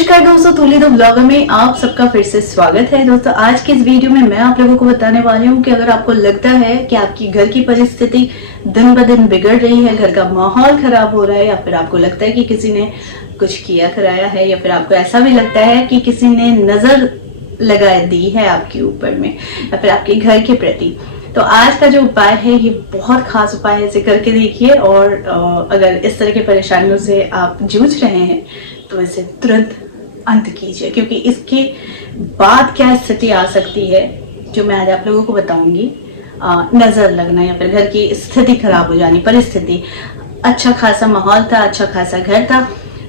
नमस्कार दोस्तों, तुली the blogger में आप सबका फिर से स्वागत है। दोस्तों आज के इस वीडियो में मैं आप लोगों को बताने वाली हूँ कि अगर आपको लगता है कि आपकी घर की परिस्थिति दिन ब दिन बिगड़ रही है, घर का माहौल खराब हो रहा है, या फिर आपको लगता है कि किसी ने कुछ किया कराया है, या फिर आपको ऐसा भी लगता है कि किसी ने नजर लगा दी है आपके ऊपर में या फिर आपके घर के प्रति, तो आज का जो उपाय है ये बहुत खास उपाय है। इसे करके देखिए और अगर इस तरह की परेशानियों से आप जूझ रहे हैं तो इसे तुरंत अंत कीजिए, क्योंकि इसके बाद क्या स्थिति आ सकती है जो मैं आज आप लोगों को बताऊंगी। नजर लगना या फिर घर की स्थिति खराब हो जानी, परिस्थिति, अच्छा खासा माहौल था, अच्छा खासा घर था,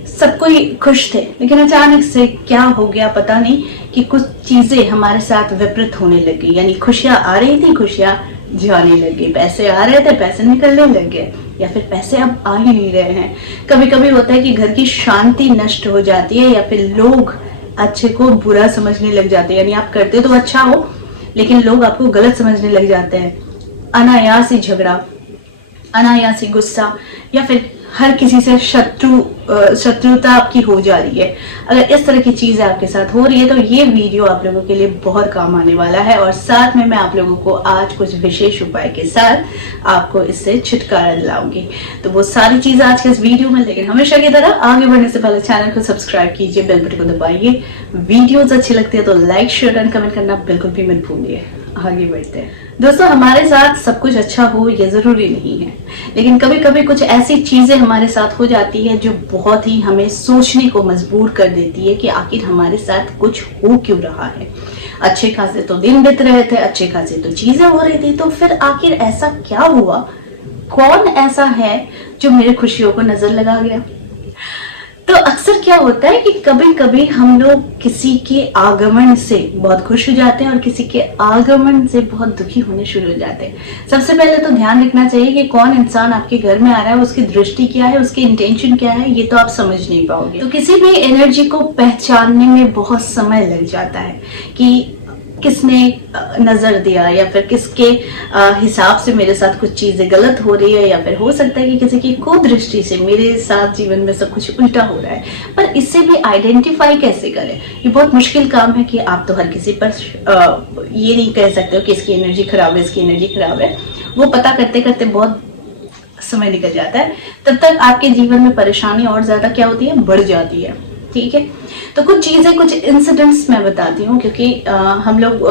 सब कोई खुश थे, लेकिन अचानक से क्या हो गया पता नहीं कि कुछ चीजें हमारे साथ विपरीत होने लगी। यानी खुशियां आ रही थी, खुशियां जाने लगी, पैसे आ रहे थे, पैसे निकलने लग गए, या फिर पैसे अब आ ही नहीं रहे हैं। कभी कभी होता है कि घर की शांति नष्ट हो जाती है, या फिर लोग अच्छे को बुरा समझने लग जाते हैं। यानी आप करते तो अच्छा हो लेकिन लोग आपको गलत समझने लग जाते हैं। अनायास ही झगड़ा, अनायास ही गुस्सा, या फिर हर किसी से शत्रुता आपकी हो जा रही है। अगर इस तरह की चीजें आपके साथ हो रही है तो ये वीडियो आप लोगों के लिए बहुत काम आने वाला है, और साथ में मैं आप लोगों को आज कुछ विशेष उपाय के साथ आपको इससे छुटकारा दिलाऊंगी। तो वो सारी चीजें आज के इस वीडियो में, लेकिन हमेशा की तरह आगे बढ़ने से पहले चैनल को सब्सक्राइब कीजिए, बेल बटन को दबाइए। वीडियोज अच्छी लगती है तो लाइक, शेयर एंड कमेंट करना बिल्कुल भी मत भूलिए। आगे बढ़ते हैं दोस्तों। हमारे साथ सब कुछ अच्छा हो ये जरूरी नहीं है, लेकिन कभी कभी कुछ ऐसी चीजें हमारे साथ हो जाती है जो बहुत ही हमें सोचने को मजबूर कर देती है कि आखिर हमारे साथ कुछ हो क्यों रहा है। अच्छे खासे तो दिन बीत रहे थे, अच्छे खासे तो चीजें हो रही थी, तो फिर आखिर ऐसा क्या हुआ? कौन ऐसा है जो मेरे खुशियों को नजर लगा गया? तो अक्सर क्या होता है कि कभी कभी हम लोग किसी के आगमन से बहुत खुश हो जाते हैं और किसी के आगमन से बहुत दुखी होने शुरू हो जाते हैं। सबसे पहले तो ध्यान रखना चाहिए कि कौन इंसान आपके घर में आ रहा है, उसकी दृष्टि क्या है, उसकी इंटेंशन क्या है, ये तो आप समझ नहीं पाओगे। तो किसी भी एनर्जी को पहचानने में बहुत समय लग जाता है कि किसने नजर दिया, या फिर किसके हिसाब से मेरे साथ कुछ चीजें गलत हो रही है, या फिर हो सकता है कि किसी की कुदृष्टि से मेरे साथ जीवन में सब कुछ उल्टा हो रहा है। पर इससे भी आइडेंटिफाई कैसे करें? ये बहुत मुश्किल काम है कि आप तो हर किसी पर ये नहीं कह सकते हो कि इसकी एनर्जी खराब है, इसकी एनर्जी खराब है। वो पता करते करते बहुत समय निकल जाता है, तब तक आपके जीवन में परेशानी और ज्यादा क्या होती है, बढ़ जाती है। ठीक है, तो कुछ चीजें, कुछ इंसिडेंट्स मैं बताती हूँ, क्योंकि हम लोग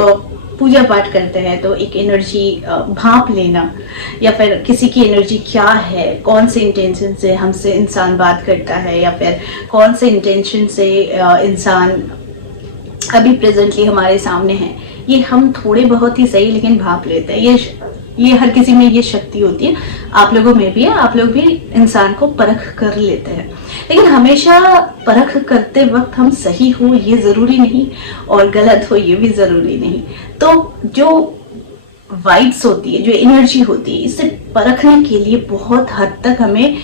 पूजा पाठ करते हैं तो एक एनर्जी भांप लेना, या फिर किसी की एनर्जी क्या है, कौन से इंटेंशन से हमसे इंसान बात करता है, या फिर कौन से इंटेंशन से इंसान अभी प्रेजेंटली हमारे सामने है, ये हम थोड़े बहुत ही सही लेकिन भांप लेते हैं। ये हर किसी में ये शक्ति होती है, आप लोगों में भी है। आप लोग भी इंसान को परख कर लेते हैं, लेकिन हमेशा परख करते वक्त हम सही हो ये जरूरी नहीं, और गलत हो ये भी जरूरी नहीं। तो जो वाइब्स होती है, जो एनर्जी होती है, इसे परखने के लिए बहुत हद तक हमें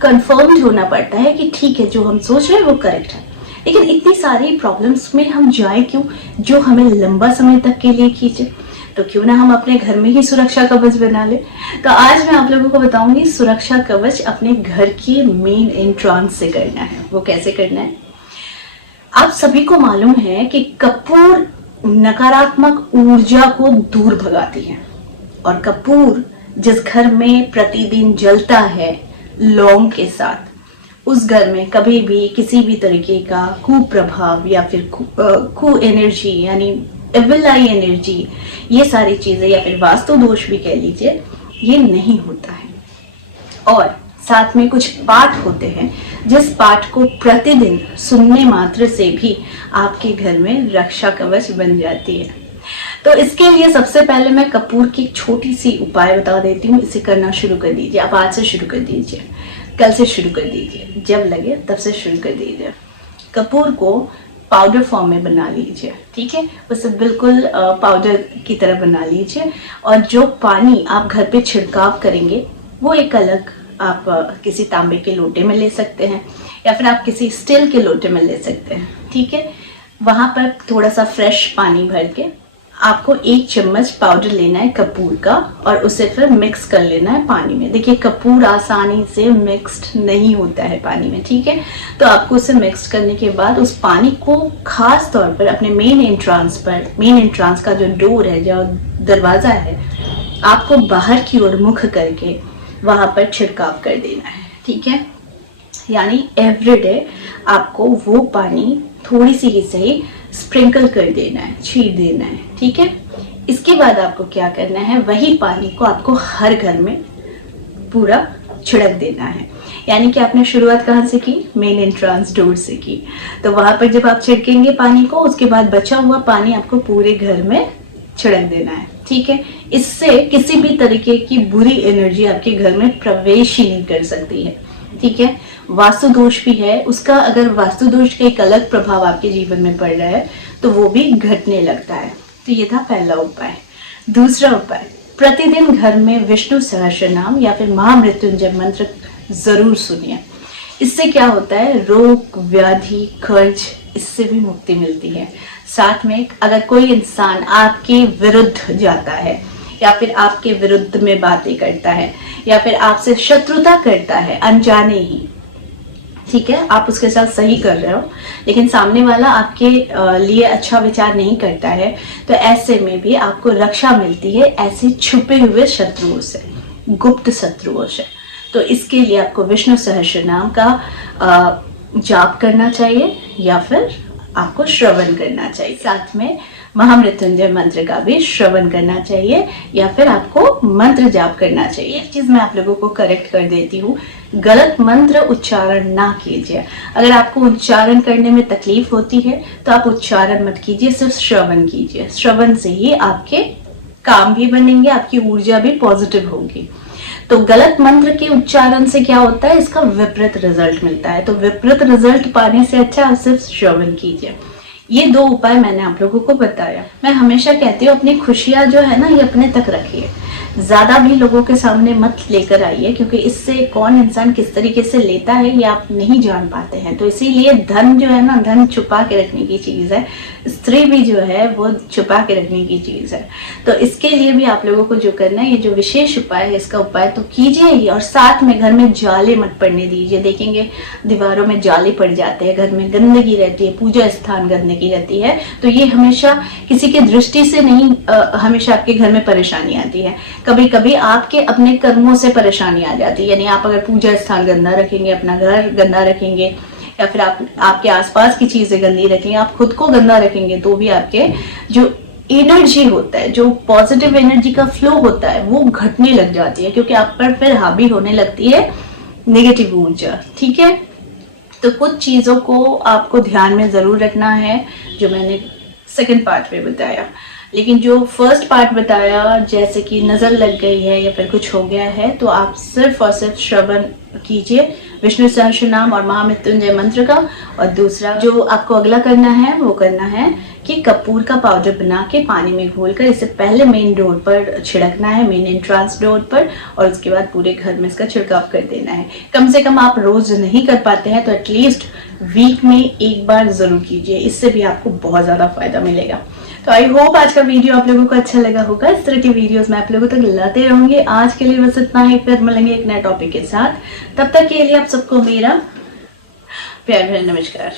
कंफर्म्ड होना पड़ता है कि ठीक है, जो हम सोच रहे हैं वो करेक्ट है। लेकिन इतनी सारी प्रॉब्लम्स में हम जाए क्यों जो हमें लंबा समय तक के लिए खींचे? तो क्यों ना हम अपने घर में ही सुरक्षा कवच बना ले। तो आज मैं आप लोगों को बताऊंगी सुरक्षा कवच अपने घर की मेन एंट्रांस से करना है। वो कैसे करना है? आप सभी को मालूम है कि कपूर नकारात्मक ऊर्जा को दूर भगाती है, और कपूर जिस घर में प्रतिदिन जलता है लौंग के साथ, उस घर में कभी भी किसी भी तरीके का कुप्रभाव या फिर कु एनर्जी, यानी एविल आई एनर्जी, ये सारी चीजें, या फिर वास्तु दोष भी कह लीजिए, ये नहीं होता है। और साथ में कुछ पाठ होते हैं जिस पाठ को प्रतिदिन सुनने मात्र से भी आपके घर में रक्षा कवच बन जाती है। तो इसके लिए सबसे पहले मैं कपूर की एक छोटी सी उपाय बता देती हूँ। इसे करना शुरू कर दीजिए। आप आज से शुरू कर दीजिए, कल से शुरू कर दीजिए, जब लगे तब से शुरू कर दीजिए। कपूर को पाउडर फॉर्म में बना लीजिए, ठीक है, उसे बिल्कुल पाउडर की तरह बना लीजिए। और जो पानी आप घर पे छिड़काव करेंगे वो एक अलग आप किसी तांबे के लोटे में ले सकते हैं, या फिर आप किसी स्टील के लोटे में ले सकते हैं। ठीक है, वहां पर थोड़ा सा फ्रेश पानी भर के आपको 1 चम्मच पाउडर लेना है कपूर का और उसे फिर मिक्स कर लेना है पानी में। देखिए कपूर आसानी से मिक्स्ड नहीं होता है पानी में, ठीक है। तो आपको उसे मिक्स करने के बाद उस पानी को खास तौर पर अपने मेन एंट्रांस का जो डोर है, जो दरवाजा है, आपको बाहर की ओर मुख करके वहां पर छिड़काव कर देना है, ठीक है। यानी एवरीडे आपको वो पानी थोड़ी सी ही सही स्प्रिंकल कर देना है, छीट देना है, ठीक है। इसके बाद आपको क्या करना है, वही पानी को आपको हर घर में पूरा छिड़क देना है। यानी कि आपने शुरुआत कहाँ से की, मेन एंट्रांस डोर से की। तो वहां पर जब आप छिड़केंगे पानी को, उसके बाद बचा हुआ पानी आपको पूरे घर में छिड़क देना है, ठीक है। इससे किसी भी तरीके की बुरी एनर्जी आपके घर में प्रवेश ही नहीं कर सकती है, ठीक है। वास्तु दोष भी है, उसका अगर वास्तु दोष का एक अलग प्रभाव आपके जीवन में पड़ रहा है तो वो भी घटने लगता है। तो ये था पहला उपाय। दूसरा उपाय, प्रतिदिन घर में विष्णु सहस्त्रनाम या फिर महामृत्युंजय मंत्र जरूर सुनिए। इससे क्या होता है, रोग व्याधि खर्च इससे भी मुक्ति मिलती है। साथ में अगर कोई इंसान आपके विरुद्ध जाता है या फिर आपके विरुद्ध में बातें करता है या फिर आपसे शत्रुता करता है अनजाने ही, ठीक है, आप उसके साथ सही कर रहे हो लेकिन सामने वाला आपके लिए अच्छा विचार नहीं करता है, तो ऐसे में भी आपको रक्षा मिलती है ऐसे छुपे हुए शत्रुओं से, गुप्त शत्रुओं से। तो इसके लिए आपको विष्णु सहस्त्रनाम का जाप करना चाहिए या फिर आपको श्रवण करना चाहिए। साथ में महामृत्युंजय मंत्र का भी श्रवण करना चाहिए या फिर आपको मंत्र जाप करना चाहिए। एक चीज मैं आप लोगों को करेक्ट कर देती हूँ, गलत मंत्र उच्चारण ना कीजिए। अगर आपको उच्चारण करने में तकलीफ होती है तो आप उच्चारण मत कीजिए, सिर्फ श्रवण कीजिए। श्रवण से ही आपके काम भी बनेंगे, आपकी ऊर्जा भी पॉजिटिव होगी। तो गलत मंत्र के उच्चारण से क्या होता है, इसका विपरीत रिजल्ट मिलता है। तो विपरीत रिजल्ट पाने से अच्छा आप सिर्फ श्रवण कीजिए। ये 2 उपाय मैंने आप लोगों को बताया। मैं हमेशा कहती हूँ अपनी खुशियां जो है ना, ये अपने तक रखिए, ज्यादा भी लोगों के सामने मत लेकर आइए, क्योंकि इससे कौन इंसान किस तरीके से लेता है ये आप नहीं जान पाते हैं। तो इसीलिए धन जो है ना, धन छुपा के रखने की चीज है, स्त्री भी जो है वो छुपा के रखने की चीज है। तो इसके लिए भी आप लोगों को जो करना है, ये जो विशेष उपाय है इसका उपाय तो कीजिए ही, और साथ में घर में जाले मत पड़ने दीजिए। देखेंगे दीवारों में जाले पड़ जाते हैं, घर में गंदगी रहती है, पूजा स्थान गंदगी रहती है, तो ये हमेशा किसी की दृष्टि से नहीं, हमेशा आपके घर में परेशानी आती है। कभी कभी आपके अपने कर्मों से परेशानी आ जाती है। यानी आप अगर पूजा स्थान गंदा रखेंगे, अपना घर गंदा रखेंगे या फिर आपके आसपास की चीजें गंदी रखेंगे, आप खुद को गंदा रखेंगे, तो भी आपके जो एनर्जी होता है, जो पॉजिटिव एनर्जी का फ्लो होता है, वो घटने लग जाती है, क्योंकि आप पर फिर हावी होने लगती है नेगेटिव ऊर्जा, ठीक है। तो कुछ चीजों को आपको ध्यान में जरूर रखना है जो मैंने सेकंड पार्ट में बताया। लेकिन जो फर्स्ट पार्ट बताया, जैसे कि नजर लग गई है या फिर कुछ हो गया है, तो आप सिर्फ और सिर्फ श्रवण कीजिए विष्णु सहस्त्रनाम और महामृत्युंजय मंत्र का। और दूसरा जो आपको अगला करना है वो करना है कि कपूर का पाउडर बना के पानी में घोलकर इसे पहले मेन डोर पर छिड़कना है, मेन एंट्रांस डोर पर, और उसके बाद पूरे घर में इसका छिड़काव कर देना है। कम से कम आप रोज नहीं कर पाते हैं तो एटलीस्ट वीक में एक बार जरूर कीजिए, इससे भी आपको बहुत ज्यादा फायदा मिलेगा। तो आई होप आज का वीडियो आप लोगों को अच्छा लगा होगा। इस तरह की वीडियोस मैं आप लोगों तक लाते रहूंगी। आज के लिए बस इतना ही, फिर मिलेंगे एक नए टॉपिक के साथ। तब तक के लिए आप सबको मेरा प्यार भरा नमस्कार।